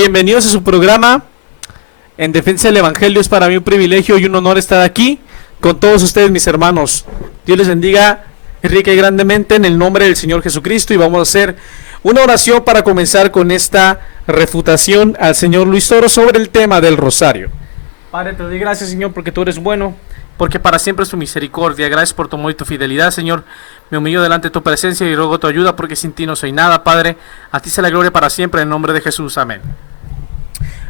Bienvenidos a su programa En Defensa del Evangelio. Es para mí un privilegio y un honor estar aquí con todos ustedes, mis hermanos. Dios les bendiga rica y grandemente en el nombre del Señor Jesucristo, y vamos a hacer una oración para comenzar con esta refutación al Señor Luis Toro sobre el tema del rosario. Padre, te doy gracias, Señor, porque tú eres bueno, porque para siempre es tu misericordia. Gracias por tu amor y tu fidelidad, Señor. Me humillo delante de tu presencia y ruego tu ayuda, porque sin ti no soy nada, Padre. A ti sea la gloria para siempre, en el nombre de Jesús. Amén.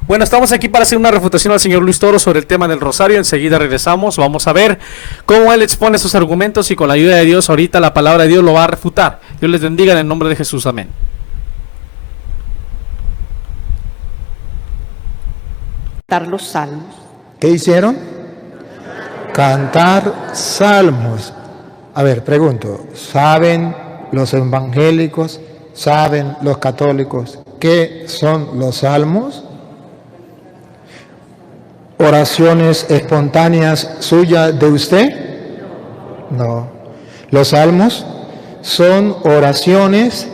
Bueno, estamos aquí para hacer una refutación al señor Luis Toro sobre el tema del rosario. Enseguida regresamos, vamos a ver cómo él expone sus argumentos, y con la ayuda de Dios ahorita la palabra de Dios lo va a refutar. Dios les bendiga en el nombre de Jesús. Amén. Cantar los salmos. ¿Qué hicieron? Cantar salmos. A ver, pregunto, ¿saben los evangélicos, saben los católicos qué son los salmos? ¿Oraciones espontáneas suyas de usted? No. Los salmos son oraciones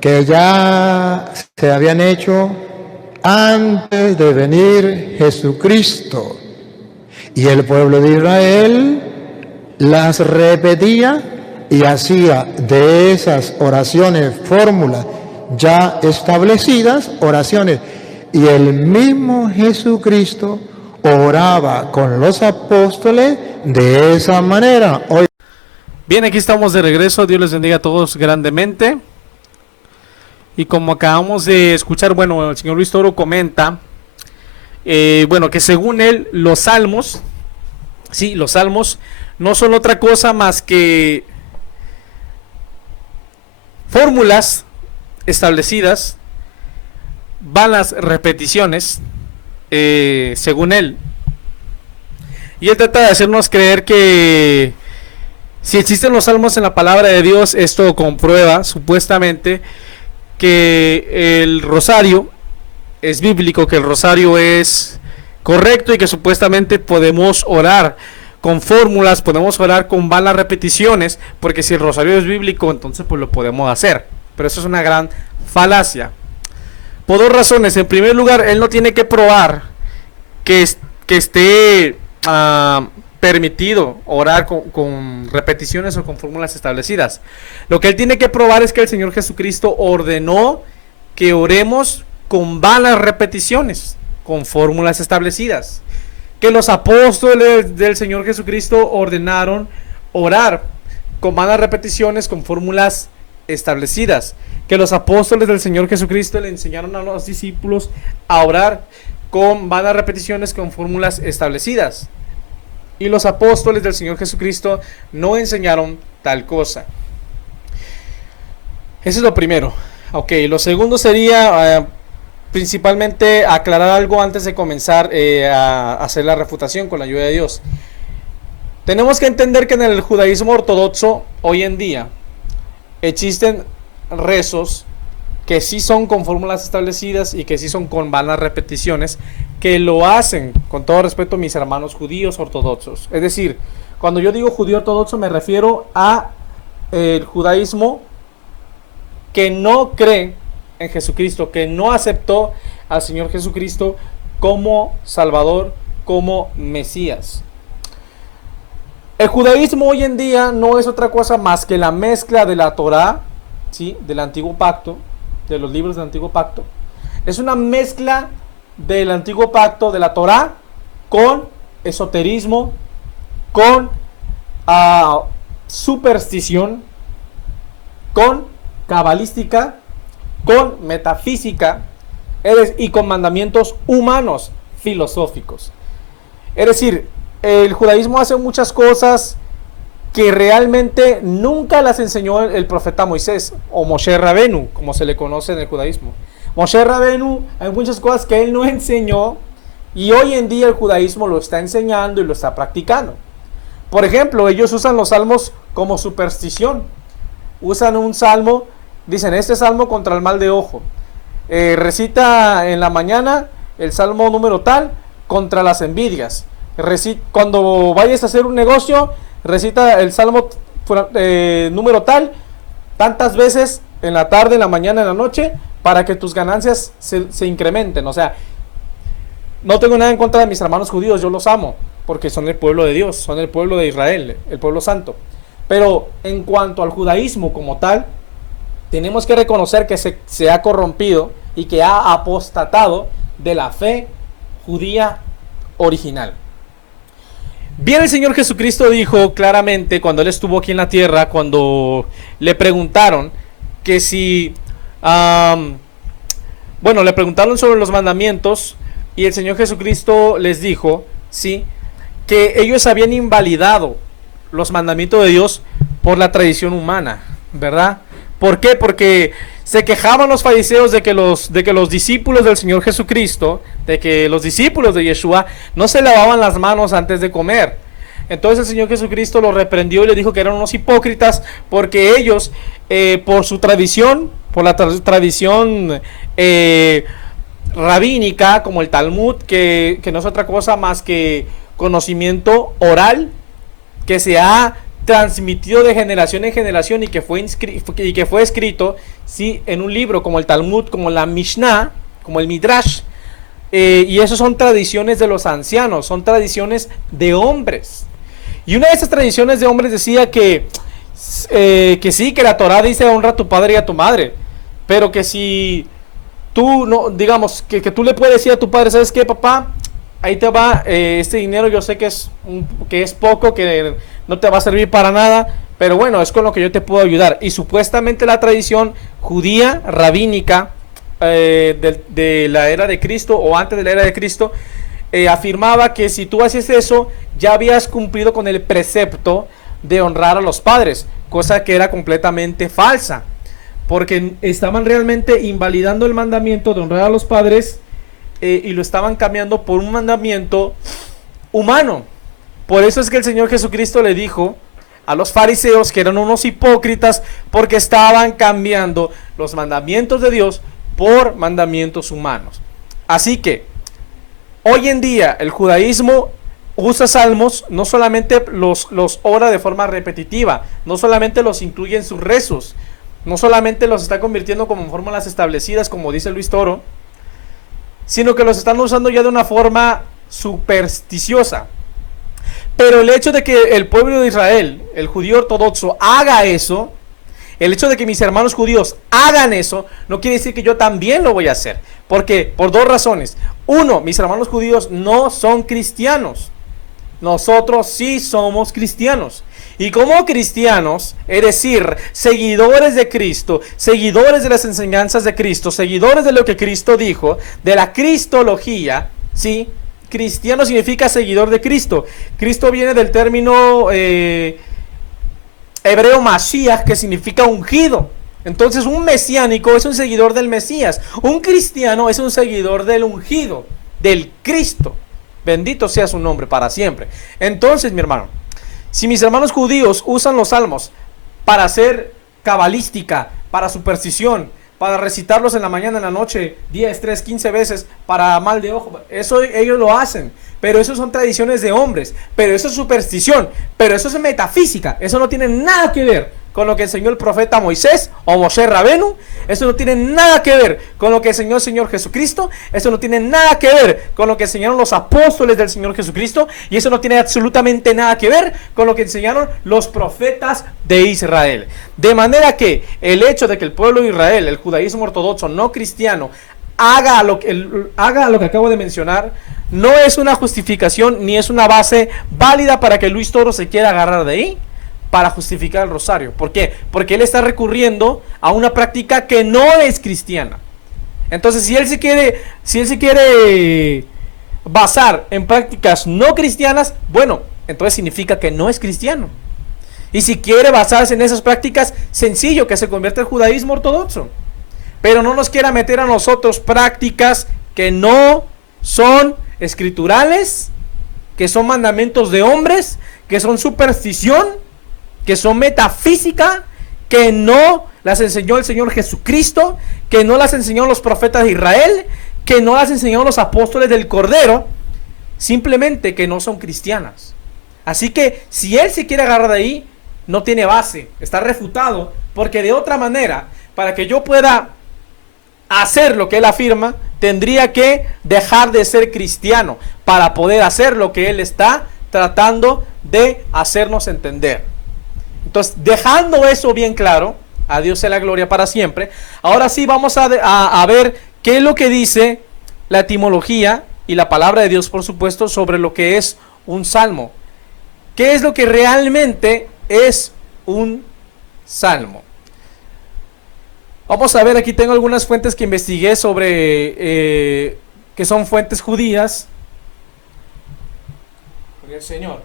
que ya se habían hecho antes de venir Jesucristo. Y el pueblo de Israel las repetía y hacía de esas oraciones fórmulas ya establecidas, oraciones. Y el mismo Jesucristo oraba con los apóstoles de esa manera. Hoy... Bien, aquí estamos de regreso. Dios les bendiga a todos grandemente. Y como acabamos de escuchar, bueno, el señor Luis Toro comenta, que según él, los salmos no son otra cosa más que fórmulas establecidas, vanas repeticiones, según él. Y él trata de hacernos creer que si existen los salmos en la palabra de Dios, esto comprueba supuestamente que el rosario es bíblico, que el rosario es correcto, y que supuestamente podemos orar con fórmulas, podemos orar con vanas repeticiones, porque si el rosario es bíblico, entonces pues lo podemos hacer. Pero eso es una gran falacia, por dos razones. En primer lugar, él no tiene que probar que esté permitido orar con repeticiones o con fórmulas establecidas. Lo que él tiene que probar es que el Señor Jesucristo ordenó que oremos con vanas repeticiones, con fórmulas establecidas. Que los apóstoles del Señor Jesucristo ordenaron orar con vanas repeticiones, con fórmulas establecidas. Que los apóstoles del Señor Jesucristo le enseñaron a los discípulos a orar con vanas repeticiones, con fórmulas establecidas. Y los apóstoles del Señor Jesucristo no enseñaron tal cosa. Eso es lo primero. Ok, lo segundo sería principalmente aclarar algo antes de comenzar a hacer la refutación con la ayuda de Dios. Tenemos que entender que en el judaísmo ortodoxo hoy en día existen rezos que sí son con fórmulas establecidas y que sí son con vanas repeticiones, que lo hacen, con todo respeto, mis hermanos judíos ortodoxos. Es decir, cuando yo digo judío ortodoxo me refiero a el judaísmo que no cree en Jesucristo, que no aceptó al Señor Jesucristo como Salvador, como Mesías. El judaísmo hoy en día no es otra cosa más que la mezcla de la Torá, ¿sí?, del Antiguo Pacto, de los libros del Antiguo Pacto. Es una mezcla del Antiguo Pacto, de la Torá, con esoterismo, con superstición, con cabalística, con metafísica, y con mandamientos humanos filosóficos. Es decir, el judaísmo hace muchas cosas que realmente nunca las enseñó el profeta Moisés, o Moshe Rabenu, como se le conoce en el judaísmo. Moshe Rabenu, hay muchas cosas que él no enseñó, y hoy en día el judaísmo lo está enseñando y lo está practicando. Por ejemplo, ellos usan los salmos como superstición. Usan un salmo, dicen, este salmo contra el mal de ojo. Recita en la mañana el salmo número tal contra las envidias. Cuando vayas a hacer un negocio, recita el salmo número tal tantas veces en la tarde, en la mañana, en la noche, para que tus ganancias se incrementen. O sea, no tengo nada en contra de mis hermanos judíos, yo los amo, porque son el pueblo de Dios, son el pueblo de Israel, el pueblo santo. Pero en cuanto al judaísmo como tal, tenemos que reconocer que se ha corrompido y que ha apostatado de la fe judía original. Bien, el Señor Jesucristo dijo claramente cuando Él estuvo aquí en la tierra, cuando le preguntaron que si... le preguntaron sobre los mandamientos y el Señor Jesucristo les dijo, sí, que ellos habían invalidado los mandamientos de Dios por la tradición humana, ¿verdad? ¿Por qué? Porque se quejaban los fariseos de que los discípulos del Señor Jesucristo, de que los discípulos de Yeshua no se lavaban las manos antes de comer. Entonces el Señor Jesucristo los reprendió y les dijo que eran unos hipócritas porque ellos, por su tradición, por la tradición rabínica, como el Talmud, que no es otra cosa más que conocimiento oral que se ha transmitido de generación en generación y que fue escrito, sí, en un libro como el Talmud, como la Mishnah, como el Midrash, y eso son tradiciones de los ancianos, son tradiciones de hombres. Y una de esas tradiciones de hombres decía que sí, que la Torah dice honra a tu padre y a tu madre, pero que si tú no, digamos, que tú le puedes decir a tu padre, ¿sabes qué, papá? Ahí te va este dinero, yo sé que es poco, que no te va a servir para nada, pero bueno, es con lo que yo te puedo ayudar. Y supuestamente la tradición judía, rabínica, de la era de Cristo o antes de la era de Cristo, afirmaba que si tú hacías eso, ya habías cumplido con el precepto de honrar a los padres, cosa que era completamente falsa, porque estaban realmente invalidando el mandamiento de honrar a los padres y lo estaban cambiando por un mandamiento humano. Por eso es que el Señor Jesucristo le dijo a los fariseos que eran unos hipócritas, porque estaban cambiando los mandamientos de Dios por mandamientos humanos. Así que hoy en día el judaísmo usa salmos, no solamente los ora de forma repetitiva, no solamente los incluye en sus rezos, no solamente los está convirtiendo como fórmulas establecidas, como dice Luis Toro, sino que los están usando ya de una forma supersticiosa. Pero el hecho de que el pueblo de Israel, el judío ortodoxo, haga eso, el hecho de que mis hermanos judíos hagan eso, no quiere decir que yo también lo voy a hacer. ¿Por qué? Por dos razones. Uno, mis hermanos judíos no son cristianos. Nosotros sí somos cristianos. Y como cristianos, es decir, seguidores de Cristo, seguidores de las enseñanzas de Cristo, seguidores de lo que Cristo dijo, de la cristología, ¿sí? Cristiano significa seguidor de Cristo. Cristo viene del término hebreo Mashiach, que significa ungido. Entonces un mesiánico es un seguidor del Mesías. Un cristiano es un seguidor del ungido, del Cristo. Bendito sea su nombre para siempre. Entonces, mi hermano, si mis hermanos judíos usan los salmos para hacer cabalística, para superstición, para recitarlos en la mañana, en la noche, 10, 3, 15 veces para mal de ojo, eso ellos lo hacen, pero eso son tradiciones de hombres, pero eso es superstición, pero eso es metafísica, eso no tiene nada que ver con lo que enseñó el profeta Moisés o Moshe Rabenu, eso no tiene nada que ver con lo que enseñó el Señor Jesucristo, eso no tiene nada que ver con lo que enseñaron los apóstoles del Señor Jesucristo, y eso no tiene absolutamente nada que ver con lo que enseñaron los profetas de Israel. De manera que el hecho de que el pueblo de Israel, el judaísmo ortodoxo no cristiano, haga lo que acabo de mencionar, no es una justificación ni es una base válida para que Luis Toro se quiera agarrar de ahí para justificar el rosario. ¿Por qué? Porque él está recurriendo a una práctica que no es cristiana. Entonces, si él se quiere basar en prácticas no cristianas, bueno, entonces significa que no es cristiano. Y si quiere basarse en esas prácticas, sencillo, que se convierta el judaísmo ortodoxo. Pero no nos quiera meter a nosotros prácticas que no son escriturales, que son mandamientos de hombres, que son superstición, que son metafísica, que no las enseñó el Señor Jesucristo, que no las enseñó los profetas de Israel, que no las enseñó los apóstoles del Cordero, simplemente que no son cristianas. Así que si él se quiere agarrar de ahí, no tiene base, está refutado, porque de otra manera, para que yo pueda hacer lo que él afirma, tendría que dejar de ser cristiano para poder hacer lo que él está tratando de hacernos entender. Entonces, dejando eso bien claro, a Dios sea la gloria para siempre. Ahora sí vamos a ver qué es lo que dice la etimología y la palabra de Dios, por supuesto, sobre lo que es un salmo. ¿Qué es lo que realmente es un salmo? Vamos a ver, aquí tengo algunas fuentes que investigué sobre, que son fuentes judías. Gloria al Señor.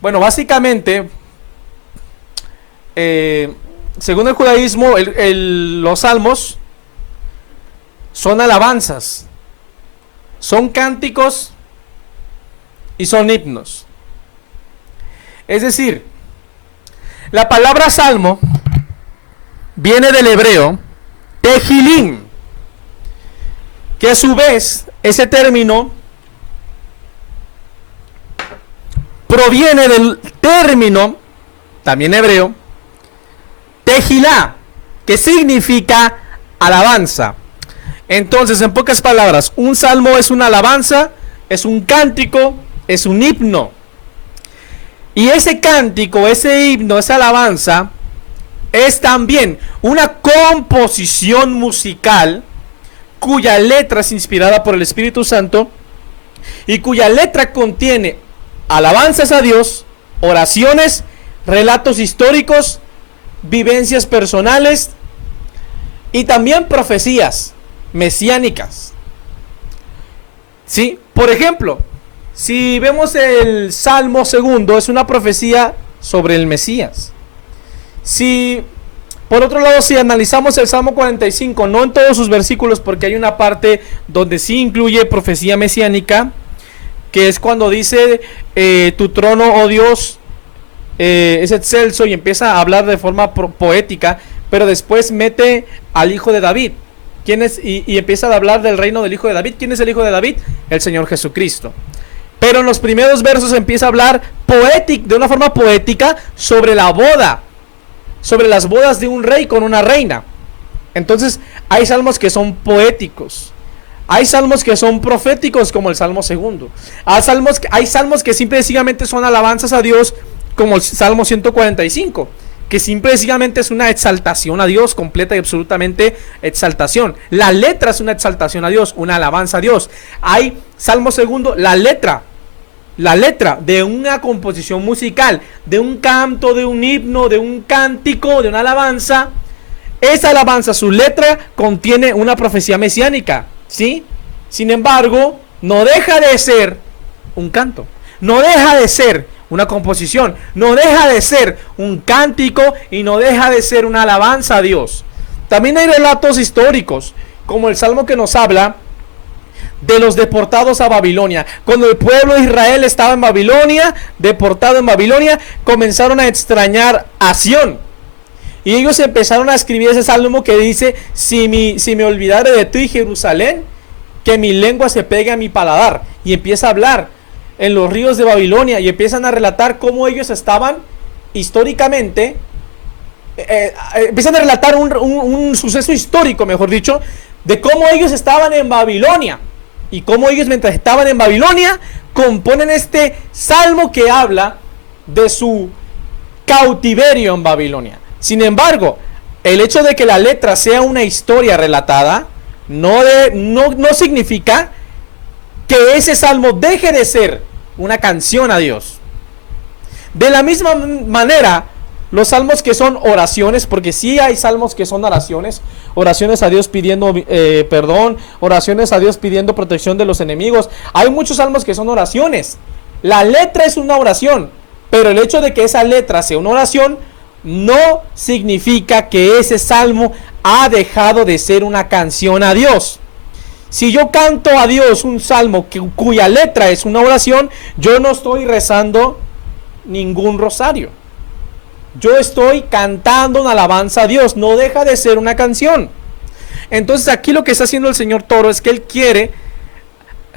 Bueno, básicamente, según el judaísmo, los salmos son alabanzas, son cánticos y son himnos. Es decir, la palabra salmo viene del hebreo tehilim, que a su vez ese término proviene del término, también hebreo, tehilá, que significa alabanza. Entonces, en pocas palabras, un salmo es una alabanza, es un cántico, es un himno. Y ese cántico, ese himno, esa alabanza, es también una composición musical cuya letra es inspirada por el Espíritu Santo y cuya letra contiene alabanzas a Dios, oraciones, relatos históricos, vivencias personales y también profecías mesiánicas. ¿Sí? Por ejemplo, si vemos el Salmo segundo, es una profecía sobre el Mesías. Si, por otro lado, si analizamos el Salmo 45, no en todos sus versículos, porque hay una parte donde sí incluye profecía mesiánica, que es cuando dice, tu trono, oh Dios, es excelso, y empieza a hablar de forma poética, pero después mete al hijo de David. ¿Quién es? Y empieza a hablar del reino del hijo de David. ¿Quién es el hijo de David? El Señor Jesucristo. Pero en los primeros versos empieza a hablar de una forma poética sobre la boda, sobre las bodas de un rey con una reina. Entonces hay salmos que son poéticos, hay salmos que son proféticos, como el Salmo segundo. Hay salmos que simple y sencillamente son alabanzas a Dios, como el Salmo 145, que simple y sencillamente es una exaltación a Dios, completa y absolutamente exaltación. La letra es una exaltación a Dios, una alabanza a Dios. Hay Salmo segundo, la letra de una composición musical, de un canto, de un himno, de un cántico, de una alabanza. Esa alabanza, su letra contiene una profecía mesiánica, ¿sí? Sin embargo, no deja de ser un canto, no deja de ser una composición, no deja de ser un cántico y no deja de ser una alabanza a Dios. También hay relatos históricos, como el Salmo que nos habla de los deportados a Babilonia. Cuando el pueblo de Israel estaba en Babilonia, deportado en Babilonia, comenzaron a extrañar a Sión. Y ellos empezaron a escribir ese salmo que dice, si me olvidare de ti, Jerusalén, que mi lengua se pegue a mi paladar. Y empieza a hablar en los ríos de Babilonia y empiezan a relatar cómo ellos estaban históricamente, empiezan a relatar un suceso histórico, mejor dicho, de cómo ellos estaban en Babilonia. Y cómo ellos, mientras estaban en Babilonia, componen este salmo que habla de su cautiverio en Babilonia. Sin embargo, el hecho de que la letra sea una historia relatada no significa que ese salmo deje de ser una canción a Dios. De la misma manera, los salmos que son oraciones, porque sí hay salmos que son oraciones a Dios pidiendo perdón, oraciones a Dios pidiendo protección de los enemigos. Hay muchos salmos que son oraciones. La letra es una oración, pero el hecho de que esa letra sea una oración no significa que ese salmo ha dejado de ser una canción a Dios. Si yo canto a Dios un salmo cuya letra es una oración, yo no estoy rezando ningún rosario. Yo estoy cantando una alabanza a Dios, no deja de ser una canción. Entonces aquí lo que está haciendo el señor Toro es que él quiere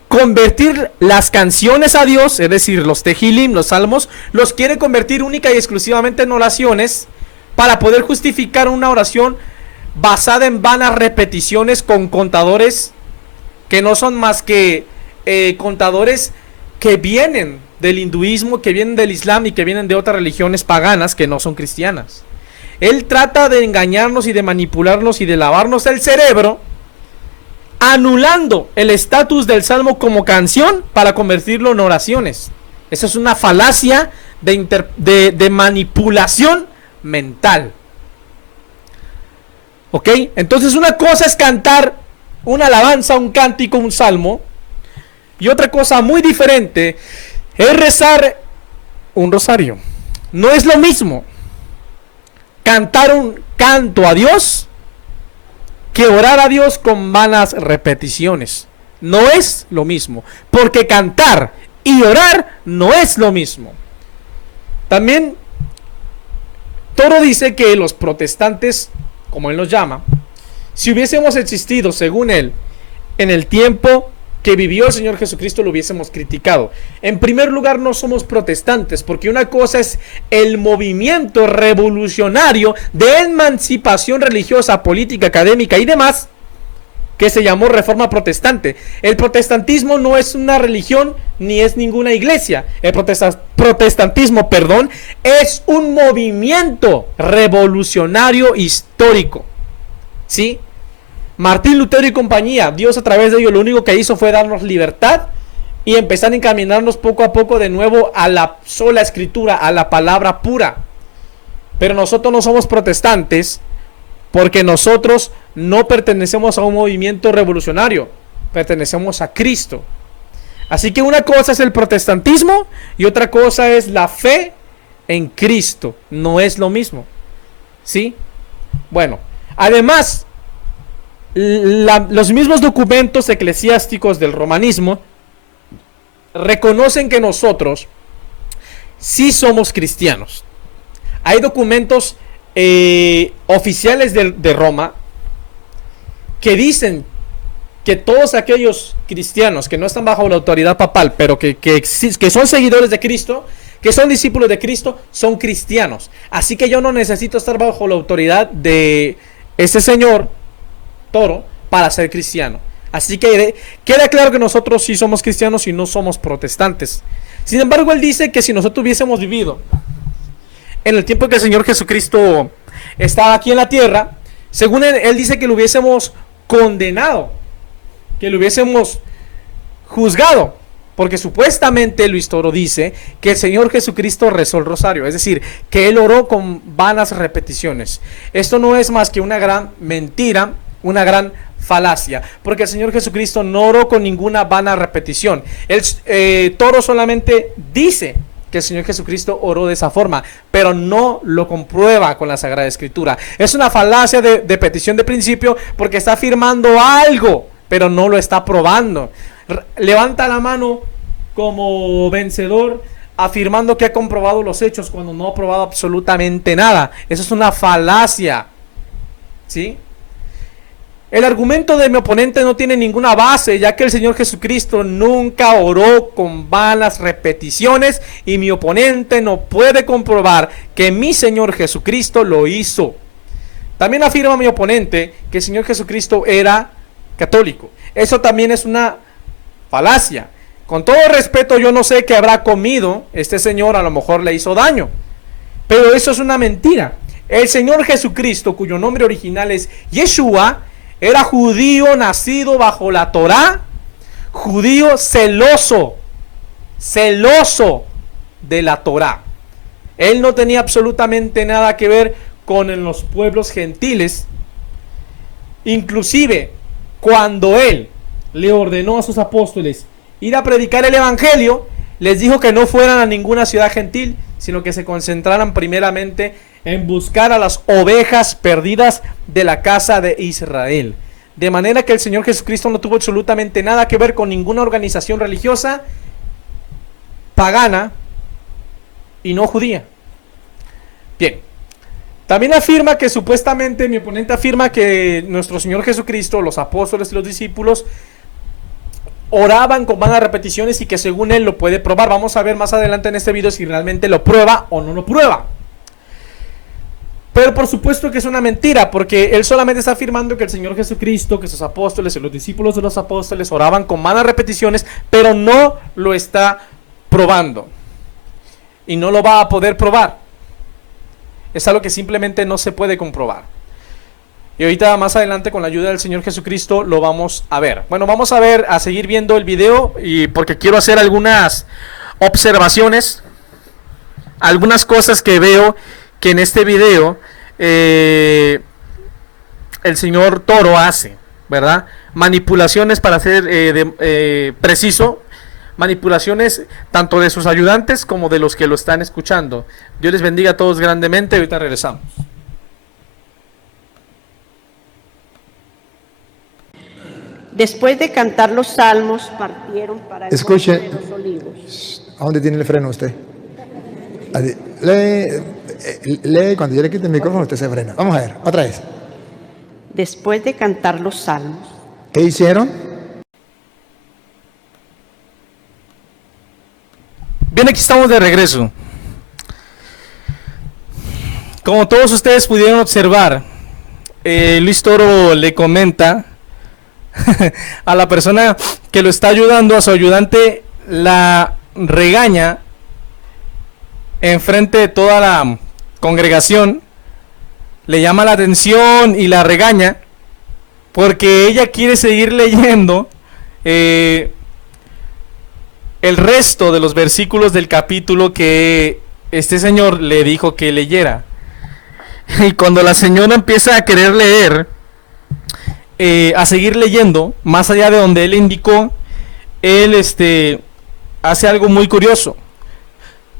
convertir las canciones a Dios, es decir, los tehilim, los salmos, los quiere convertir única y exclusivamente en oraciones, para poder justificar una oración basada en vanas repeticiones con contadores que no son más que contadores que vienen del hinduismo, que vienen del islam y que vienen de otras religiones paganas que no son cristianas. Él trata de engañarnos y de manipularnos y de lavarnos el cerebro, anulando el estatus del salmo como canción para convertirlo en oraciones. Esa es una falacia de manipulación mental. ¿Ok? Entonces una cosa es cantar una alabanza, un cántico, un salmo, y otra cosa muy diferente es rezar un rosario. No es lo mismo cantar un canto a Dios que orar a Dios con vanas repeticiones. No es lo mismo, porque cantar y orar no es lo mismo. También Toro dice que los protestantes, como él los llama, si hubiésemos existido, según él, en el tiempo que vivió el Señor Jesucristo, lo hubiésemos criticado. En primer lugar, no somos protestantes, porque una cosa es el movimiento revolucionario de emancipación religiosa, política, académica y demás, que se llamó Reforma Protestante. El protestantismo no es una religión ni es ninguna iglesia. El protestantismo, es un movimiento revolucionario histórico. ¿Sí? Martín Lutero y compañía, Dios a través de ellos lo único que hizo fue darnos libertad y empezar a encaminarnos poco a poco de nuevo a la sola escritura, a la palabra pura. Pero nosotros no somos protestantes porque nosotros no pertenecemos a un movimiento revolucionario, pertenecemos a Cristo. Así que una cosa es el protestantismo y otra cosa es la fe en Cristo. No es lo mismo. ¿Sí? Bueno, además, los mismos documentos eclesiásticos del romanismo reconocen que nosotros sí somos cristianos. Hay documentos oficiales de Roma que dicen que todos aquellos cristianos que no están bajo la autoridad papal, pero que son seguidores de Cristo, que son discípulos de Cristo, son cristianos. Así que yo no necesito estar bajo la autoridad de ese señor Toro para ser cristiano. Así que queda claro que nosotros sí somos cristianos y no somos protestantes. Sin embargo, él dice que si nosotros hubiésemos vivido en el tiempo que el Señor Jesucristo estaba aquí en la tierra, según él dice que lo hubiésemos condenado, que lo hubiésemos juzgado, porque supuestamente Luis Toro dice que el Señor Jesucristo rezó el rosario, es decir, que él oró con vanas repeticiones. Esto no es más que una gran mentira, una gran falacia, porque el Señor Jesucristo no oró con ninguna vana repetición. Toro solamente dice que el Señor Jesucristo oró de esa forma, pero no lo comprueba con la Sagrada Escritura. Es una falacia de petición de principio, porque está afirmando algo, pero no lo está probando. Levanta la mano como vencedor, afirmando que ha comprobado los hechos cuando no ha probado absolutamente nada. Eso es una falacia. ¿Sí? El argumento de mi oponente no tiene ninguna base, ya que el Señor Jesucristo nunca oró con vanas repeticiones y mi oponente no puede comprobar que mi Señor Jesucristo lo hizo. También afirma mi oponente que el Señor Jesucristo era católico. Eso también es una falacia. Con todo respeto, yo no sé qué habrá comido este señor, a lo mejor le hizo daño, pero eso es una mentira. El Señor Jesucristo, cuyo nombre original es Yeshua, era judío nacido bajo la Torá, judío celoso de la Torá. Él no tenía absolutamente nada que ver con los pueblos gentiles. Inclusive, cuando él le ordenó a sus apóstoles ir a predicar el evangelio, les dijo que no fueran a ninguna ciudad gentil, sino que se concentraran primeramente en buscar a las ovejas perdidas de la casa de Israel. De manera que el Señor Jesucristo no tuvo absolutamente nada que ver con ninguna organización religiosa pagana y no judía. Bien. También afirma que supuestamente, mi oponente afirma que nuestro Señor Jesucristo, los apóstoles y los discípulos oraban con vanas repeticiones y que según él lo puede probar. Vamos a ver más adelante en este video si realmente lo prueba o no lo prueba. Pero por supuesto que es una mentira, porque él solamente está afirmando que el Señor Jesucristo, que sus apóstoles y los discípulos de los apóstoles oraban con malas repeticiones, pero no lo está probando. Y no lo va a poder probar. Es algo que simplemente no se puede comprobar. Y ahorita más adelante, con la ayuda del Señor Jesucristo, lo vamos a ver. Bueno, vamos a seguir viendo el video, y porque quiero hacer algunas observaciones, algunas cosas que veo que en este video el señor Toro hace, ¿verdad? Manipulaciones, para ser preciso, manipulaciones tanto de sus ayudantes como de los que lo están escuchando. Dios les bendiga a todos grandemente. Ahorita regresamos. Después de cantar los salmos, partieron para el Escuche. monte de los olivos. ¿A dónde tiene el freno usted? Lee, cuando yo le quite el micrófono usted se frena. Vamos a ver, otra vez. Después de cantar los salmos. ¿Qué hicieron? Bien, aquí estamos de regreso. Como todos ustedes pudieron observar, Luis Toro le comenta a la persona que lo está ayudando, a su ayudante, la regaña enfrente de toda la congregación, le llama la atención y la regaña porque ella quiere seguir leyendo el resto de los versículos del capítulo que este señor le dijo que leyera. Y cuando la señora empieza a querer leer, a seguir leyendo, más allá de donde él indicó, él hace algo muy curioso.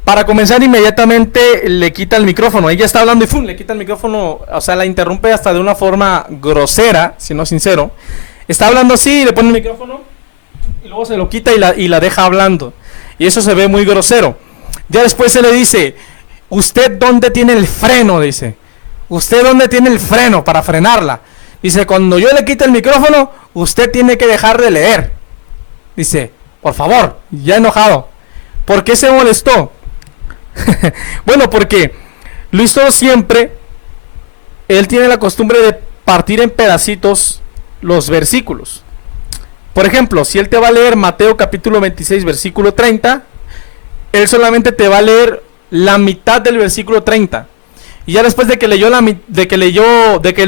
Para comenzar, inmediatamente le quita el micrófono. Ella está hablando y ¡fum!, le quita el micrófono. O sea, la interrumpe hasta de una forma grosera, si no sincero. Está hablando así, le pone el micrófono y luego se lo quita y la deja hablando. Y eso se ve muy grosero. Ya después se le dice: ¿usted dónde tiene el freno? Dice: ¿usted dónde tiene el freno para frenarla? Dice: cuando yo le quite el micrófono, usted tiene que dejar de leer. Dice: por favor, ya enojado. ¿Por qué se molestó? Bueno, porque Luis Toro siempre, él tiene la costumbre de partir en pedacitos los versículos. Por ejemplo, si él te va a leer Mateo capítulo 26 versículo 30, él solamente te va a leer la mitad del versículo 30. Y ya después de que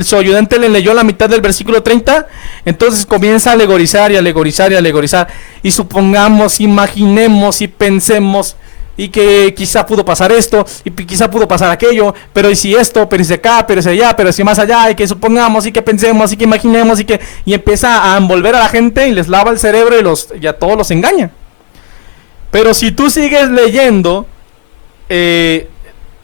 su ayudante le leyó la mitad del versículo 30, entonces comienza a alegorizar y alegorizar y alegorizar. Y supongamos, imaginemos y pensemos, y que quizá pudo pasar esto, y quizá pudo pasar aquello, pero y si esto, pero y si acá, pero si allá, pero si más allá, y que supongamos, y que pensemos, y que imaginemos, y empieza a envolver a la gente y les lava el cerebro y a todos los engaña. Pero si tú sigues leyendo,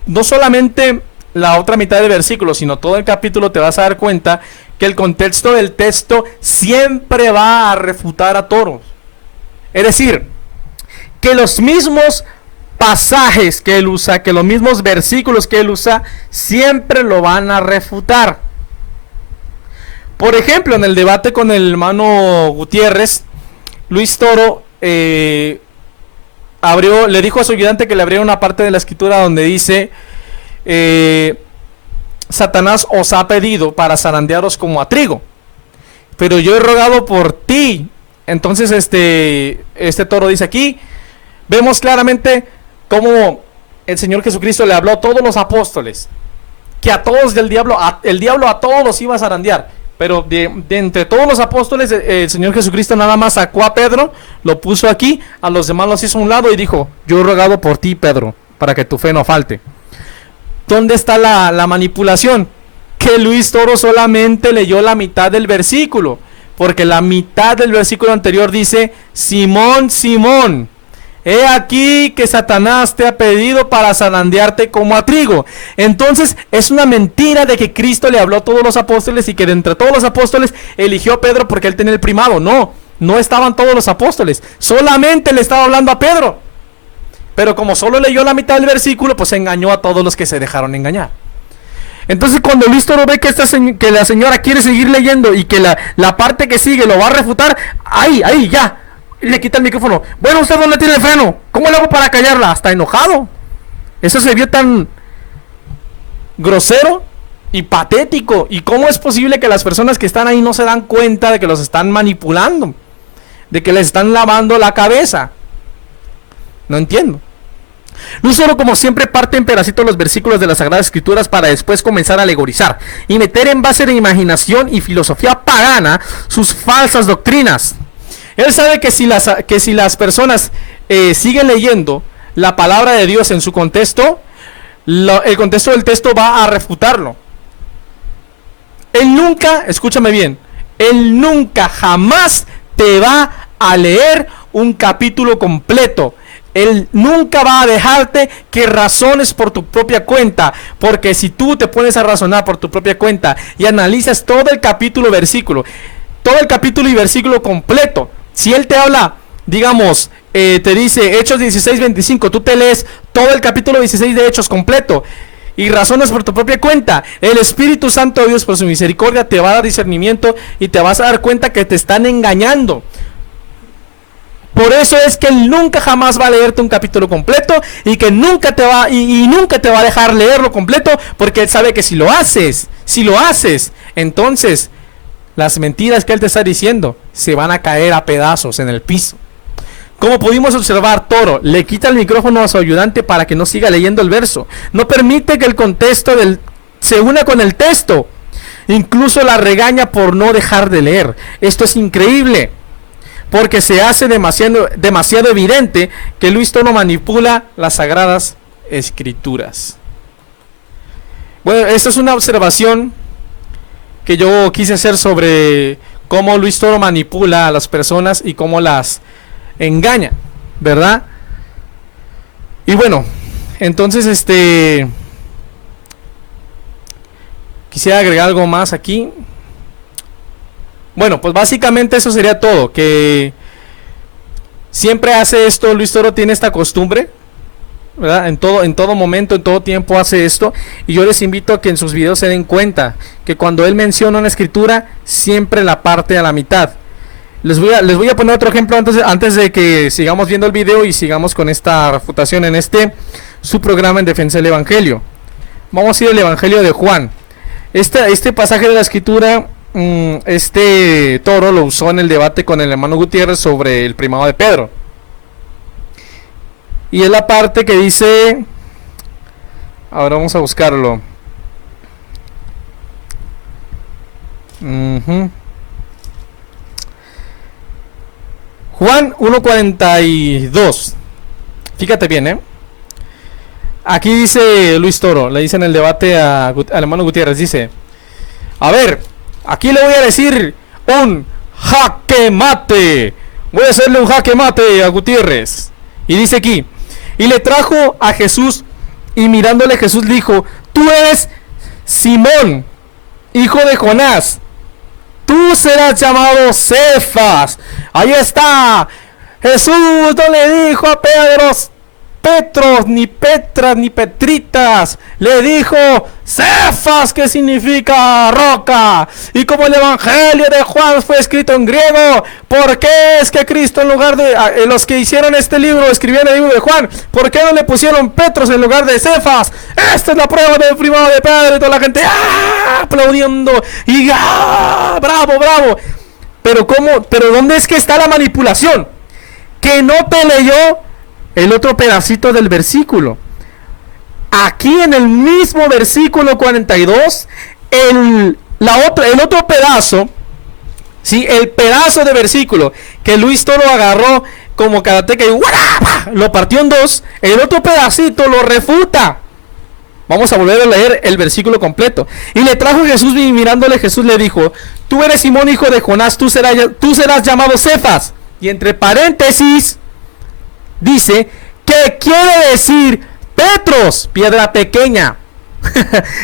no solamente la otra mitad del versículo, sino todo el capítulo, te vas a dar cuenta que el contexto del texto siempre va a refutar a Toro. Es decir, que los mismos pasajes que él usa, que los mismos versículos que él usa, siempre lo van a refutar. Por ejemplo, en el debate con el hermano Gutiérrez, Luis Toro le dijo a su ayudante que le abriera una parte de la escritura donde dice: Satanás os ha pedido para zarandearos como a trigo, pero yo he rogado por ti. Entonces este Toro dice aquí, vemos claramente cómo el Señor Jesucristo le habló a todos los apóstoles, que a todos el diablo a todos los iba a zarandear, pero de entre todos los apóstoles el Señor Jesucristo nada más sacó a Pedro, lo puso aquí, a los demás los hizo a un lado y dijo: yo he rogado por ti, Pedro, para que tu fe no falte. ¿Dónde está la manipulación? Que Luis Toro solamente leyó la mitad del versículo, porque la mitad del versículo anterior dice: Simón, Simón, he aquí que Satanás te ha pedido para zarandearte como a trigo. Entonces es una mentira de que Cristo le habló a todos los apóstoles y que de entre todos los apóstoles eligió a Pedro porque él tenía el primado. No estaban todos los apóstoles, solamente le estaba hablando a Pedro. Pero como solo leyó la mitad del versículo, pues engañó a todos los que se dejaron engañar. Entonces cuando Luis Toro ve que la señora quiere seguir leyendo y que la parte que sigue lo va a refutar, ahí ya le quita el micrófono. Bueno, ¿usted dónde tiene el freno? ¿Cómo le hago para callarla? Hasta enojado. Eso se vio tan grosero y patético. ¿Y cómo es posible que las personas que están ahí no se dan cuenta de que los están manipulando? De que les están lavando la cabeza. No entiendo. Luis Toro, como siempre, parte en pedacitos los versículos de las Sagradas Escrituras para después comenzar a alegorizar y meter en base de imaginación y filosofía pagana sus falsas doctrinas. Él sabe que si las personas siguen leyendo la palabra de Dios en su contexto, el contexto del texto va a refutarlo. Él nunca, escúchame bien, él nunca jamás te va a leer un capítulo completo. Él nunca va a dejarte que razones por tu propia cuenta, porque si tú te pones a razonar por tu propia cuenta y analizas todo el capítulo y versículo completo, si él te habla, digamos, te dice Hechos 16:25, tú te lees todo el capítulo 16 de Hechos completo y razonas por tu propia cuenta, el Espíritu Santo de Dios por su misericordia te va a dar discernimiento y te vas a dar cuenta que te están engañando. Por eso es que él nunca jamás va a leerte un capítulo completo y que nunca te va a dejar leerlo completo, porque él sabe que si lo haces, entonces las mentiras que él te está diciendo se van a caer a pedazos en el piso. Como pudimos observar, Toro le quita el micrófono a su ayudante para que no siga leyendo el verso. No permite que el contexto se una con el texto. Incluso la regaña por no dejar de leer. Esto es increíble, porque se hace demasiado evidente que Luis Toro manipula las Sagradas Escrituras. Bueno, esta es una observación que yo quise hacer sobre cómo Luis Toro manipula a las personas y cómo las engaña, ¿verdad? Y bueno, entonces quisiera agregar algo más aquí. Bueno, pues básicamente eso sería todo, que siempre hace esto. Luis Toro tiene esta costumbre, ¿verdad? En todo momento, en todo tiempo hace esto, y yo les invito a que en sus videos se den cuenta que cuando él menciona una escritura, siempre la parte a la mitad. Les voy a poner otro ejemplo antes de que sigamos viendo el video y sigamos con esta refutación en su programa en defensa del Evangelio. Vamos a ir al Evangelio de Juan. Este pasaje de la escritura, Toro lo usó en el debate con el hermano Gutiérrez sobre el primado de Pedro. Y es la parte que dice, ahora vamos a buscarlo. Juan 1:42. Fíjate bien, aquí dice Luis Toro, le dice en el debate al hermano Gutiérrez, dice: a ver, aquí le voy a decir un jaque mate. Voy a hacerle un jaque mate a Gutiérrez. Y dice aquí: y le trajo a Jesús, y mirándole Jesús dijo: tú eres Simón, hijo de Jonás, tú serás llamado Cefas. Ahí está. Jesús no le dijo a Petros, ni Petras, ni Petritas. Le dijo Cefas, que significa roca. Y como el Evangelio de Juan fue escrito en griego, ¿por qué es que Cristo, en lugar de los que hicieron este libro, escribieron el libro de Juan, por qué no le pusieron Petros en lugar de Cefas? Esta es la prueba del primado de Pedro. Y toda la gente aplaudiendo y bravo, bravo. Pero ¿dónde es que está la manipulación? Que no te leyó el otro pedacito del versículo. Aquí en el mismo versículo 42, el otro pedazo, ¿sí? El pedazo de versículo que Luis Toro agarró como karateca y lo partió en dos, el otro pedacito lo refuta. Vamos a volver a leer el versículo completo. Y le trajo Jesús, y mirándole Jesús le dijo: tú eres Simón, hijo de Jonás, tú serás llamado Cefas. Y entre paréntesis dice que quiere decir Petros, piedra pequeña.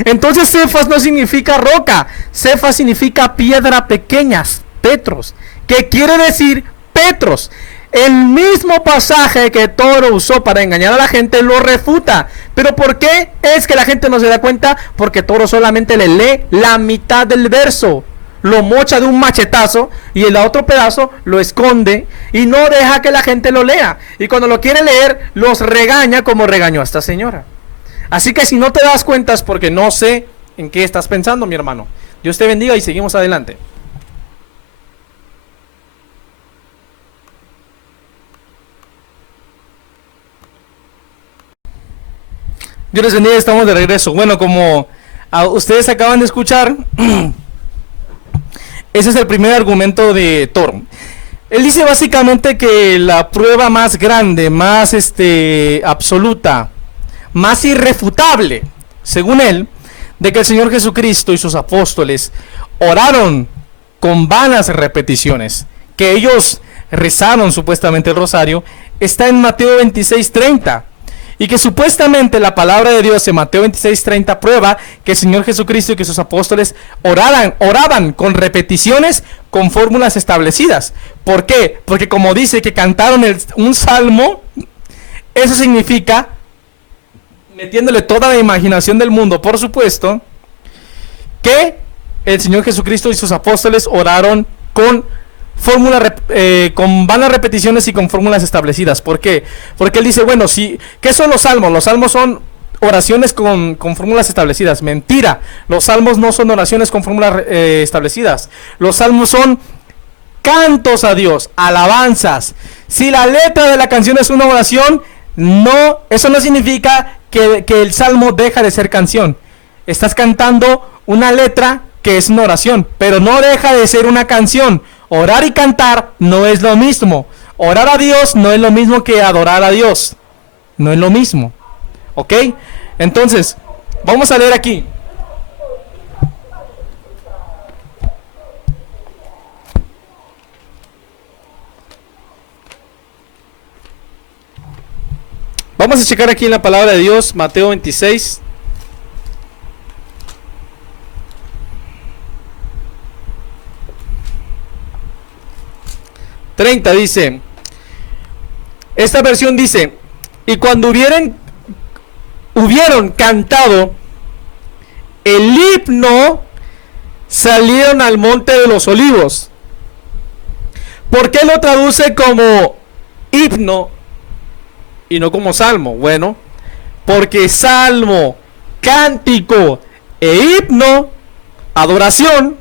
Entonces Cefas no significa roca, Cefas significa piedra pequeña, Petros, que quiere decir Petros. El mismo pasaje que Toro usó para engañar a la gente lo refuta. ¿Pero por qué es que la gente no se da cuenta? Porque Toro solamente le lee la mitad del verso, lo mocha de un machetazo, y el otro pedazo lo esconde y no deja que la gente lo lea. Y cuando lo quiere leer, los regaña como regañó a esta señora. Así que si no te das cuenta es porque no se en qué estás pensando, mi hermano. Dios te bendiga y seguimos adelante. Dios les bendiga, estamos de regreso. Bueno, como ustedes acaban de escuchar, ese es el primer argumento de Thor. Él dice básicamente que la prueba más grande, más absoluta, más irrefutable, según él, de que el Señor Jesucristo y sus apóstoles oraron con vanas repeticiones, que ellos rezaron supuestamente el rosario, está en Mateo 26:30. Y que supuestamente la palabra de Dios en Mateo 26:30 prueba que el Señor Jesucristo y que sus apóstoles oraban con repeticiones, con fórmulas establecidas. ¿Por qué? Porque como dice que cantaron un salmo, eso significa, metiéndole toda la imaginación del mundo, por supuesto, que el Señor Jesucristo y sus apóstoles oraron con con vanas repeticiones y con fórmulas establecidas. ¿Por qué? Porque él dice, bueno, ¿qué son los salmos? Los salmos son oraciones con fórmulas establecidas. Mentira, los salmos no son oraciones con fórmulas establecidas. Los salmos son cantos a Dios, alabanzas. Si la letra de la canción es una oración, no, eso no significa que el salmo deja de ser canción. Estás cantando una letra que es una oración, pero no deja de ser una canción. Orar y cantar no es lo mismo. Orar a Dios no es lo mismo que adorar a Dios. No es lo mismo. ¿Ok? Entonces, vamos a leer aquí. Vamos a checar aquí en la palabra de Dios, Mateo 26. Dice, esta versión dice, y cuando hubieron cantado el himno, salieron al monte de los olivos. ¿Por qué lo traduce como himno y no como salmo? Bueno, porque salmo, cántico e himno, adoración,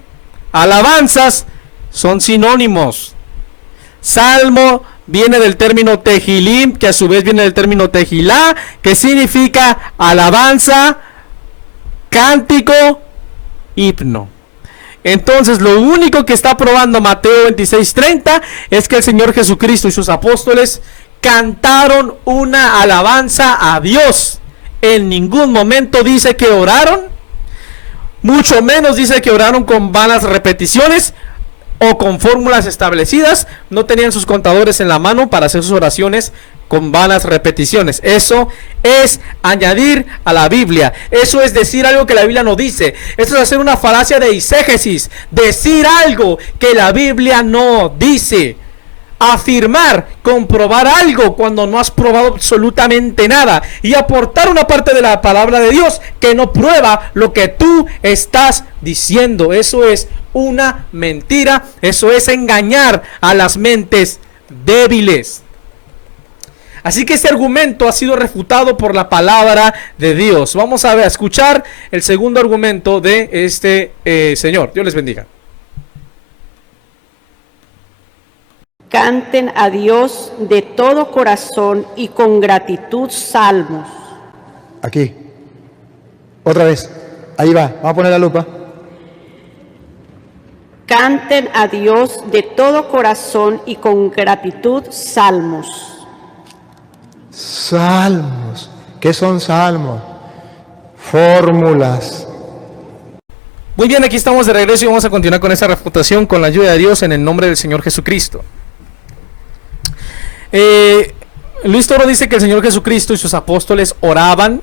alabanzas, son sinónimos. Salmo viene del término tejilim, que a su vez viene del término tejilá, que significa alabanza, cántico, himno. Entonces, lo único que está probando Mateo 26:30 es que el Señor Jesucristo y sus apóstoles cantaron una alabanza a Dios. En ningún momento dice que oraron, mucho menos dice que oraron con vanas repeticiones o con fórmulas establecidas. No tenían sus contadores en la mano para hacer sus oraciones con vanas repeticiones. Eso es añadir a la Biblia. Eso es decir algo que la Biblia no dice. Eso es hacer una falacia de eisegesis. Decir algo que la Biblia no dice. Afirmar, comprobar algo cuando no has probado absolutamente nada. Y aportar una parte de la palabra de Dios que no prueba lo que tú estás diciendo. Eso es una mentira. Eso es engañar a las mentes débiles. Así que este argumento ha sido refutado por la palabra de Dios. Vamos a escuchar el segundo argumento de este señor. Dios les bendiga. Canten a Dios de todo corazón y con gratitud salmos. Aquí. Otra vez. Ahí va. Vamos a poner la lupa. Canten a Dios de todo corazón y con gratitud salmos. Salmos. ¿Qué son salmos? Fórmulas. Muy bien, aquí estamos de regreso y vamos a continuar con esta refutación con la ayuda de Dios en el nombre del Señor Jesucristo. Luis Toro dice que el Señor Jesucristo y sus apóstoles oraban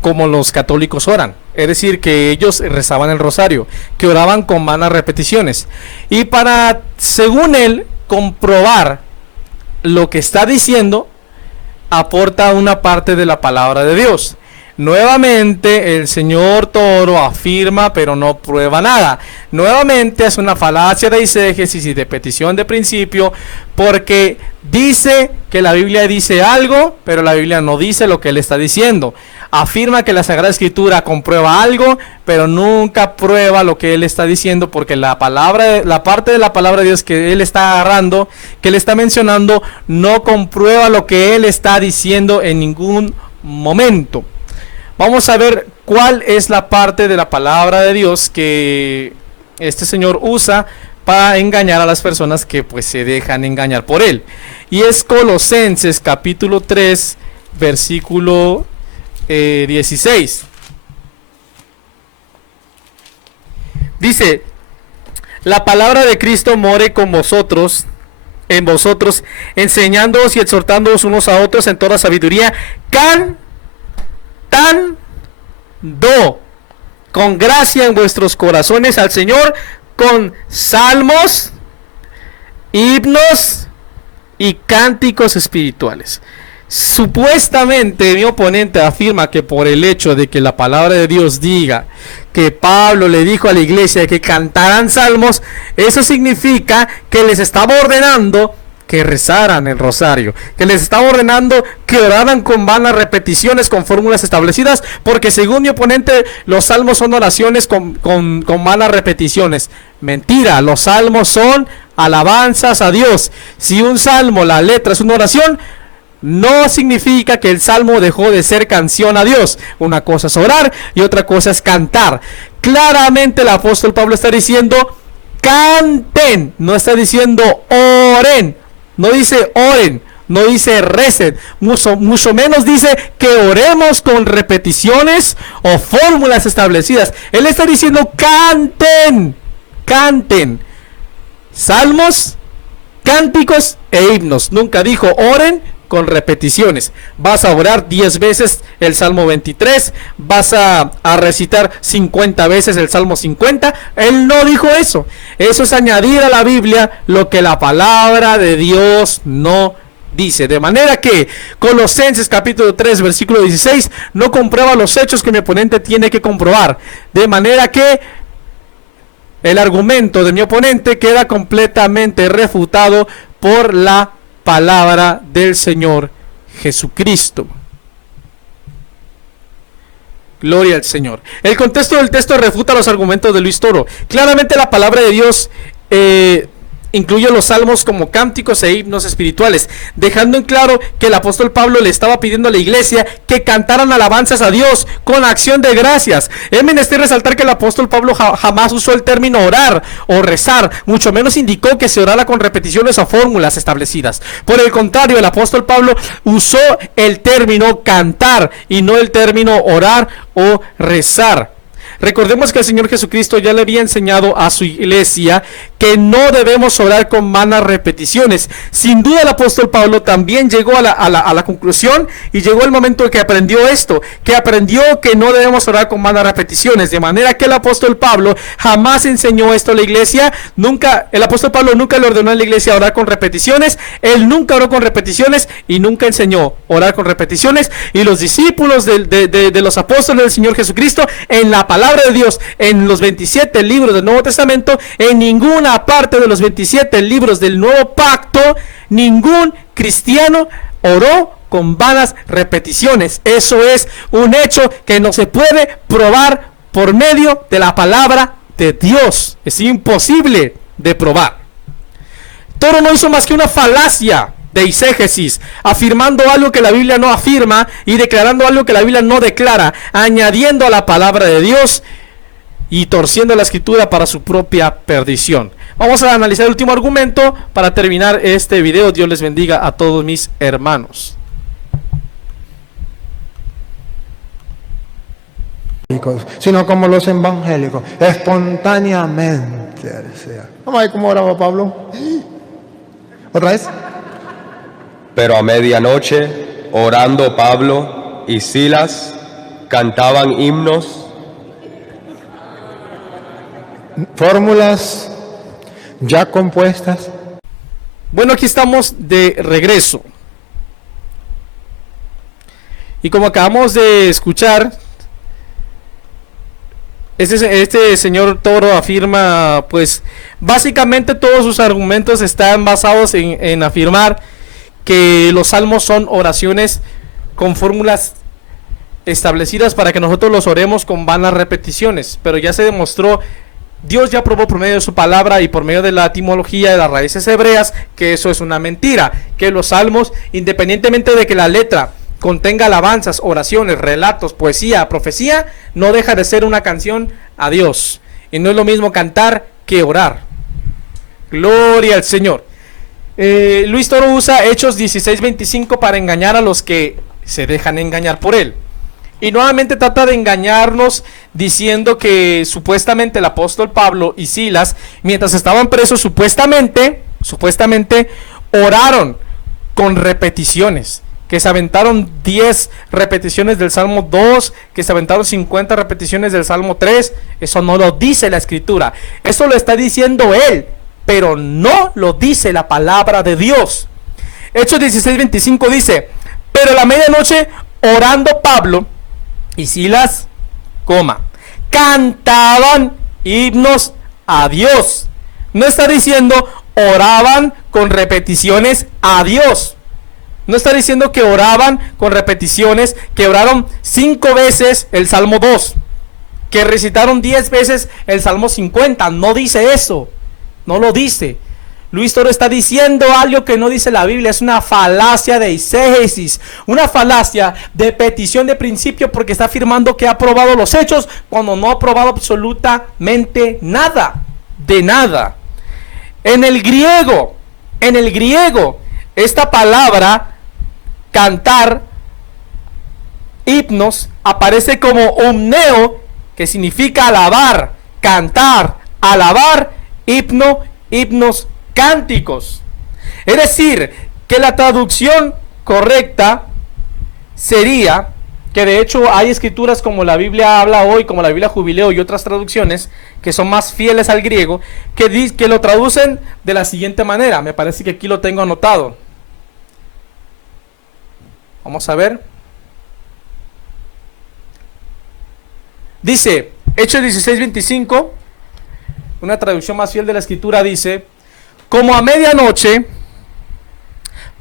como los católicos oran, es decir, que ellos rezaban el rosario, que oraban con vanas repeticiones, y para, según él, comprobar lo que está diciendo, aporta una parte de la palabra de Dios. Nuevamente el señor Toro afirma pero no prueba nada. Nuevamente es una falacia de eisegesis y de petición de principio, porque dice que la Biblia dice algo, pero la Biblia no dice lo que él está diciendo. afirma que la Sagrada Escritura comprueba algo, pero nunca prueba lo que él está diciendo, porque la parte de la palabra de Dios que él está agarrando, que él está mencionando, no comprueba lo que él está diciendo en ningún momento. Vamos a ver cuál es la parte de la palabra de Dios que este señor usa para engañar a las personas que pues se dejan engañar por él. Y es Colosenses capítulo 3 versículo 16. Dice: la palabra de Cristo more con vosotros, en vosotros, enseñándoos y exhortándoos unos a otros en toda sabiduría, cantando con gracia en vuestros corazones al Señor, con salmos, himnos y cánticos espirituales. Supuestamente mi oponente afirma que por el hecho de que la palabra de Dios diga que Pablo le dijo a la iglesia que cantaran salmos, eso significa que les estaba ordenando que rezaran el rosario, que les estaba ordenando que oraran con vanas repeticiones, con fórmulas establecidas, porque según mi oponente los salmos son oraciones con vanas repeticiones. Mentira, los salmos son alabanzas a Dios. Si un salmo, la letra es una oración, no significa que el salmo dejó de ser canción a Dios. Una cosa es orar y otra cosa es cantar. Claramente el apóstol Pablo está diciendo canten, no está diciendo oren. No dice oren, no dice recen, mucho menos dice que oremos con repeticiones o fórmulas establecidas. Él está diciendo canten salmos, cánticos e himnos. Nunca dijo oren con repeticiones. Vas a orar 10 veces el Salmo 23, vas a recitar 50 veces el Salmo 50. Él no dijo eso. Eso es añadir a la Biblia lo que la palabra de Dios no dice. De manera que Colosenses capítulo 3 versículo 16 no comprueba los hechos que mi oponente tiene que comprobar. De manera que el argumento de mi oponente queda completamente refutado por la palabra del Señor Jesucristo. Gloria al Señor. El contexto del texto refuta los argumentos de Luis Toro. Claramente la palabra de Dios incluye los salmos como cánticos e himnos espirituales, dejando en claro que el apóstol Pablo le estaba pidiendo a la iglesia que cantaran alabanzas a Dios con acción de gracias. Es menester resaltar que el apóstol Pablo jamás usó el término orar o rezar, mucho menos indicó que se orara con repeticiones o fórmulas establecidas. Por el contrario, el apóstol Pablo usó el término cantar y no el término orar o rezar. Recordemos que el Señor Jesucristo ya le había enseñado a su iglesia que no debemos orar con vanas repeticiones. Sin duda el apóstol Pablo también llegó a la conclusión y llegó el momento en que aprendió esto, que aprendió que no debemos orar con vanas repeticiones, de manera que el apóstol Pablo jamás enseñó esto a la iglesia. El apóstol Pablo nunca le ordenó a la iglesia a orar con repeticiones, él nunca oró con repeticiones y nunca enseñó orar con repeticiones. Y los discípulos de los apóstoles del Señor Jesucristo, en la palabra de Dios, en los 27 libros del Nuevo Testamento, en ninguna parte de los 27 libros del Nuevo Pacto, ningún cristiano oró con vanas repeticiones. Eso es un hecho que no se puede probar por medio de la palabra de Dios. Es imposible de probar. Toro no hizo más que una falacia de eisegesis, afirmando algo que la Biblia no afirma y declarando algo que la Biblia no declara, añadiendo a la palabra de Dios y torciendo la escritura para su propia perdición. Vamos a analizar el último argumento para terminar este video. Dios les bendiga a todos mis hermanos. Sino como los evangélicos, espontáneamente. Vamos a ver cómo oraba Pablo. ¿Otra vez? Pero a medianoche, orando Pablo y Silas, cantaban himnos, fórmulas ya compuestas. Bueno, aquí estamos de regreso. Y como acabamos de escuchar, este señor Toro afirma, pues, básicamente todos sus argumentos están basados en afirmar que los salmos son oraciones con fórmulas establecidas para que nosotros los oremos con vanas repeticiones, pero ya se demostró, Dios ya probó por medio de su palabra y por medio de la etimología de las raíces hebreas que eso es una mentira, que los salmos, independientemente de que la letra contenga alabanzas, oraciones, relatos, poesía, profecía, no deja de ser una canción a Dios. Y no es lo mismo cantar que orar. Gloria al Señor. Luis Toro usa Hechos 16:25 para engañar a los que se dejan engañar por él. Y nuevamente trata de engañarnos diciendo que supuestamente el apóstol Pablo y Silas, mientras estaban presos, supuestamente oraron con repeticiones. Que se aventaron 10 repeticiones del Salmo 2, que se aventaron 50 repeticiones del Salmo 3. Eso no lo dice la Escritura. Eso lo está diciendo él, pero no lo dice la palabra de Dios. Hechos 16:25 dice: pero a la medianoche, orando Pablo y Silas, cantaban himnos a Dios. No está diciendo oraban con repeticiones a Dios. No está diciendo que oraban con repeticiones, que oraron 5 veces el Salmo 2, que recitaron 10 veces el Salmo 50. No dice eso. No lo dice. Luis Toro está diciendo algo que no dice la Biblia. Es una falacia de exégesis, una falacia de petición de principio, porque está afirmando que ha probado los hechos cuando no ha probado absolutamente nada. De nada. En el griego, esta palabra cantar, himnos, aparece como omneo, que significa alabar, cantar, alabar, himno, himnos, cánticos. Es decir, que la traducción correcta sería, que de hecho hay escrituras como la Biblia habla hoy, como la Biblia Jubileo y otras traducciones que son más fieles al griego, que lo traducen de la siguiente manera. Me parece que aquí lo tengo anotado. Vamos a ver. Dice, Hechos 16:25, una traducción más fiel de la Escritura dice: como a medianoche,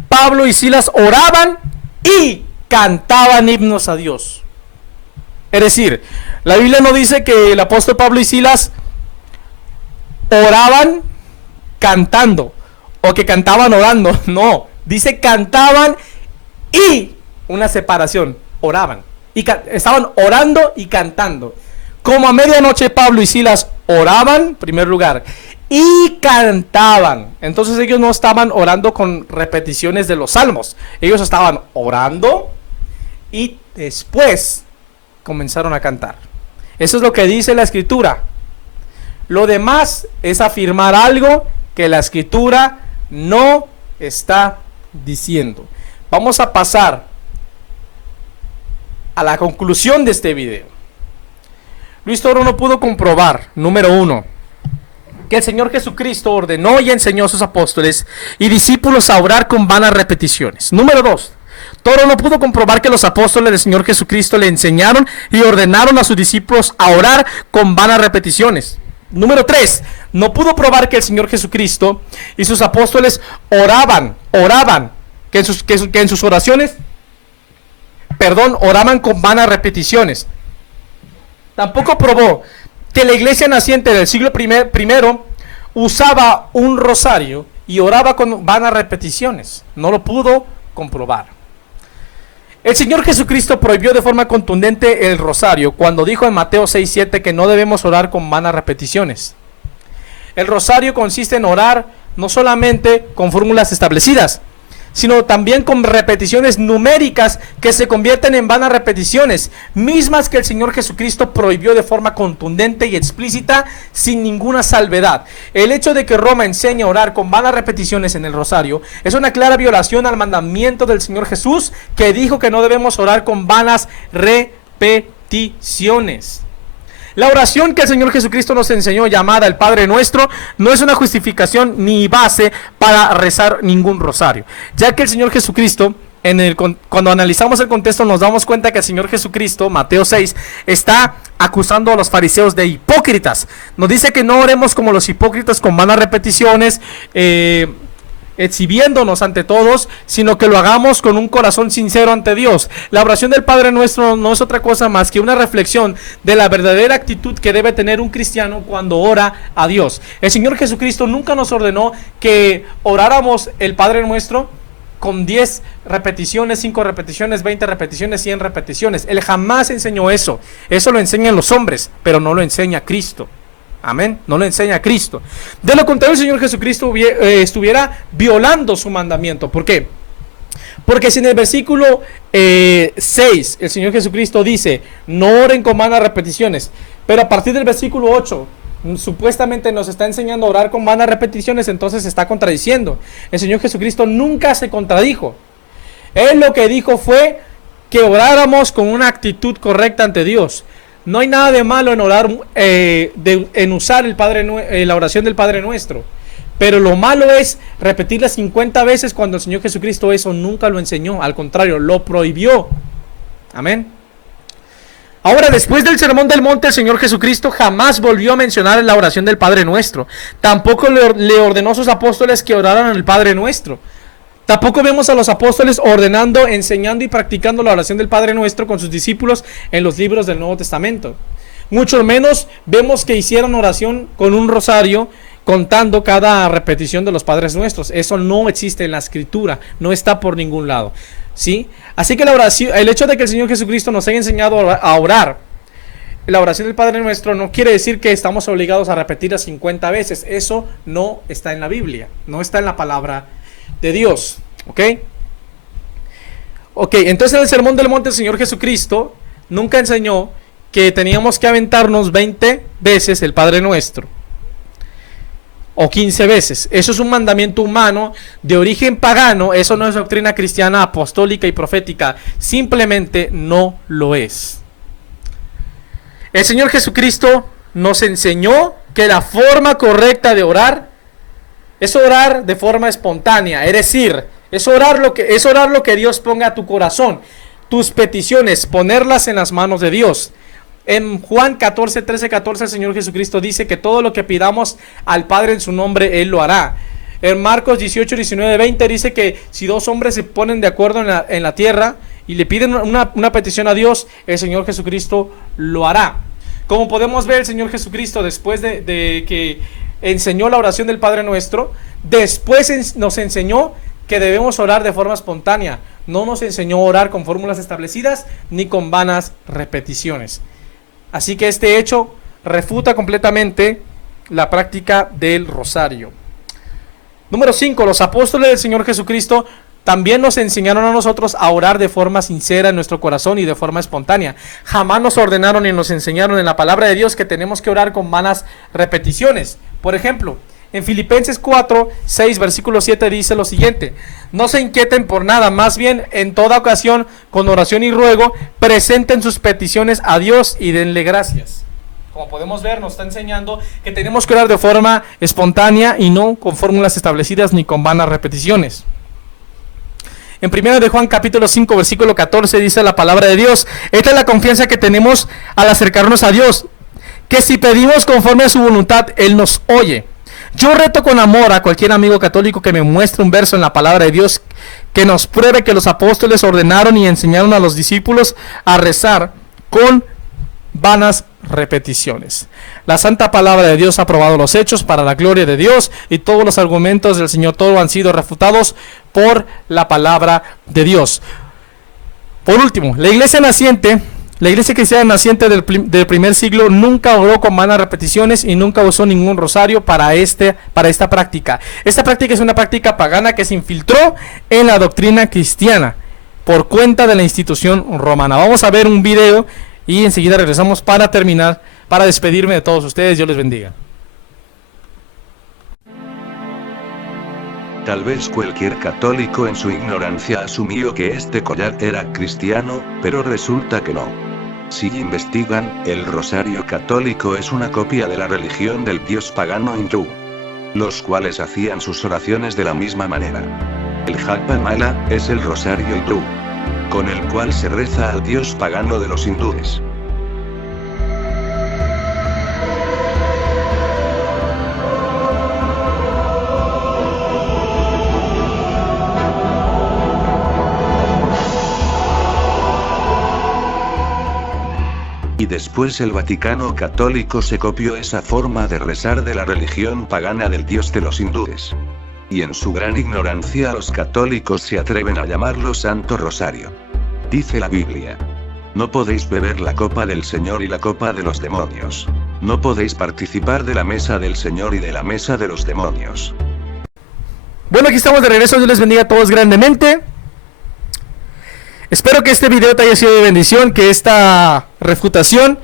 Pablo y Silas oraban y cantaban himnos a Dios. Es decir, la Biblia no dice que el apóstol Pablo y Silas oraban cantando o que cantaban orando. No, dice cantaban y una separación, oraban y estaban orando y cantando. Como a medianoche Pablo y Silas oraban, en primer lugar, y cantaban. Entonces ellos no estaban orando con repeticiones de los salmos. Ellos estaban orando y después comenzaron a cantar. Eso es lo que dice la Escritura. Lo demás es afirmar algo que la Escritura no está diciendo. Vamos a pasar a la conclusión de este video. Luis Toro no pudo comprobar, número 1, que el Señor Jesucristo ordenó y enseñó a sus apóstoles y discípulos a orar con vanas repeticiones. Número 2, Toro no pudo comprobar que los apóstoles del Señor Jesucristo le enseñaron y ordenaron a sus discípulos a orar con vanas repeticiones. Número 3, no pudo probar que el Señor Jesucristo y sus apóstoles oraban, que en sus oraciones, oraban con vanas repeticiones. Tampoco probó que la iglesia naciente del siglo primero usaba un rosario y oraba con vanas repeticiones. No lo pudo comprobar. El Señor Jesucristo prohibió de forma contundente el rosario cuando dijo en Mateo 6:7 que no debemos orar con vanas repeticiones. El rosario consiste en orar no solamente con fórmulas establecidas, sino también con repeticiones numéricas que se convierten en vanas repeticiones, mismas que el Señor Jesucristo prohibió de forma contundente y explícita, sin ninguna salvedad. El hecho de que Roma enseñe a orar con vanas repeticiones en el rosario es una clara violación al mandamiento del Señor Jesús, que dijo que no debemos orar con vanas repeticiones. La oración que el Señor Jesucristo nos enseñó, llamada el Padre Nuestro, no es una justificación ni base para rezar ningún rosario, ya que el Señor Jesucristo, cuando analizamos el contexto, nos damos cuenta que el Señor Jesucristo, Mateo 6, está acusando a los fariseos de hipócritas. Nos dice que no oremos como los hipócritas con vanas repeticiones, exhibiéndonos ante todos, sino que lo hagamos con un corazón sincero ante Dios. La oración del Padre Nuestro no es otra cosa más que una reflexión de la verdadera actitud que debe tener un cristiano cuando ora a Dios. El Señor Jesucristo nunca nos ordenó que oráramos el Padre Nuestro con 10 repeticiones, 5 repeticiones, 20 repeticiones, 100 repeticiones. Él jamás enseñó eso. Eso lo enseñan los hombres, pero no lo enseña Cristo. Amén, no lo enseña Cristo. De lo contrario, el Señor Jesucristo estuviera violando su mandamiento. ¿Por qué? Porque si en el versículo 6 el Señor Jesucristo dice, no oren con vanas repeticiones, pero a partir del versículo 8 supuestamente nos está enseñando a orar con vanas repeticiones, entonces se está contradiciendo. El Señor Jesucristo nunca se contradijo. Él lo que dijo fue que oráramos con una actitud correcta ante Dios. No hay nada de malo en orar, en usar la oración del Padre Nuestro. Pero lo malo es repetirla 50 veces cuando el Señor Jesucristo eso nunca lo enseñó. Al contrario, lo prohibió. Amén. Ahora, después del Sermón del Monte, el Señor Jesucristo jamás volvió a mencionar la oración del Padre Nuestro. Tampoco le ordenó a sus apóstoles que oraran el Padre Nuestro. Tampoco vemos a los apóstoles ordenando, enseñando y practicando la oración del Padre Nuestro con sus discípulos en los libros del Nuevo Testamento. Mucho menos vemos que hicieron oración con un rosario contando cada repetición de los Padres Nuestros. Eso no existe en la Escritura, no está por ningún lado, ¿sí? Así que la oración, el hecho de que el Señor Jesucristo nos haya enseñado a orar la oración del Padre Nuestro no quiere decir que estamos obligados a repetirla 50 veces. Eso no está en la Biblia, no está en la palabra de Dios, ¿ok? Ok, entonces en el Sermón del Monte el Señor Jesucristo nunca enseñó que teníamos que aventarnos 20 veces el Padre Nuestro o 15 veces. Eso es un mandamiento humano de origen pagano. Eso no es doctrina cristiana apostólica y profética, simplemente no lo es. El Señor Jesucristo nos enseñó que la forma correcta de orar es orar de forma espontánea, es decir, es orar lo que Dios ponga a tu corazón, tus peticiones, ponerlas en las manos de Dios. En Juan 14, 13, 14 el Señor Jesucristo dice que todo lo que pidamos al Padre en su nombre, Él lo hará. En Marcos 18, 19, 20 dice que si dos hombres se ponen de acuerdo en la tierra y le piden una petición a Dios, el Señor Jesucristo lo hará. Como podemos ver, el Señor Jesucristo, después de que enseñó la oración del Padre Nuestro, después nos enseñó que debemos orar de forma espontánea. No nos enseñó a orar con fórmulas establecidas ni con vanas repeticiones. Así que este hecho refuta completamente la práctica del rosario. Número 5. Los apóstoles del Señor Jesucristo también nos enseñaron a nosotros a orar de forma sincera en nuestro corazón y de forma espontánea. Jamás nos ordenaron ni nos enseñaron en la palabra de Dios que tenemos que orar con vanas repeticiones. Por ejemplo, en Filipenses 4, 6, versículo 7 dice lo siguiente: no se inquieten por nada, más bien en toda ocasión, con oración y ruego, presenten sus peticiones a Dios y denle gracias. Como podemos ver, nos está enseñando que tenemos que orar de forma espontánea y no con fórmulas establecidas ni con vanas repeticiones. En 1 de Juan capítulo 5 versículo 14 dice la palabra de Dios: esta es la confianza que tenemos al acercarnos a Dios, que si pedimos conforme a su voluntad, Él nos oye. Yo reto con amor a cualquier amigo católico que me muestre un verso en la palabra de Dios que nos pruebe que los apóstoles ordenaron y enseñaron a los discípulos a rezar con vanas repeticiones. La santa palabra de Dios ha probado los hechos para la gloria de Dios, y todos los argumentos del Señor todo han sido refutados por la palabra de Dios. Por último, la iglesia cristiana naciente del primer siglo nunca oró con vanas repeticiones y nunca usó ningún rosario para esta práctica. Esta práctica es una práctica pagana que se infiltró en la doctrina cristiana por cuenta de la institución romana. Vamos a ver un video y enseguida regresamos para terminar, para despedirme de todos ustedes. Dios les bendiga. Tal vez cualquier católico en su ignorancia asumió que este collar era cristiano, pero resulta que no. Si investigan, el rosario católico es una copia de la religión del dios pagano hindú, los cuales hacían sus oraciones de la misma manera. El Japamala es el rosario hindú, con el cual se reza al dios pagano de los hindúes. Y después el Vaticano Católico se copió esa forma de rezar de la religión pagana del dios de los hindúes. Y en su gran ignorancia los católicos se atreven a llamarlo Santo Rosario. Dice la Biblia: no podéis beber la copa del Señor y la copa de los demonios. No podéis participar de la mesa del Señor y de la mesa de los demonios. Bueno, aquí estamos de regreso. Dios les bendiga a todos grandemente. Espero que este video te haya sido de bendición, que esta refutación,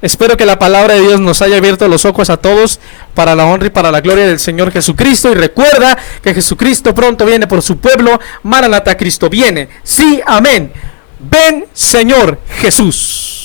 espero que la palabra de Dios nos haya abierto los ojos a todos para la honra y para la gloria del Señor Jesucristo. Y recuerda que Jesucristo pronto viene por su pueblo. Maranatha, Cristo viene. Sí, amén. Ven, Señor Jesús.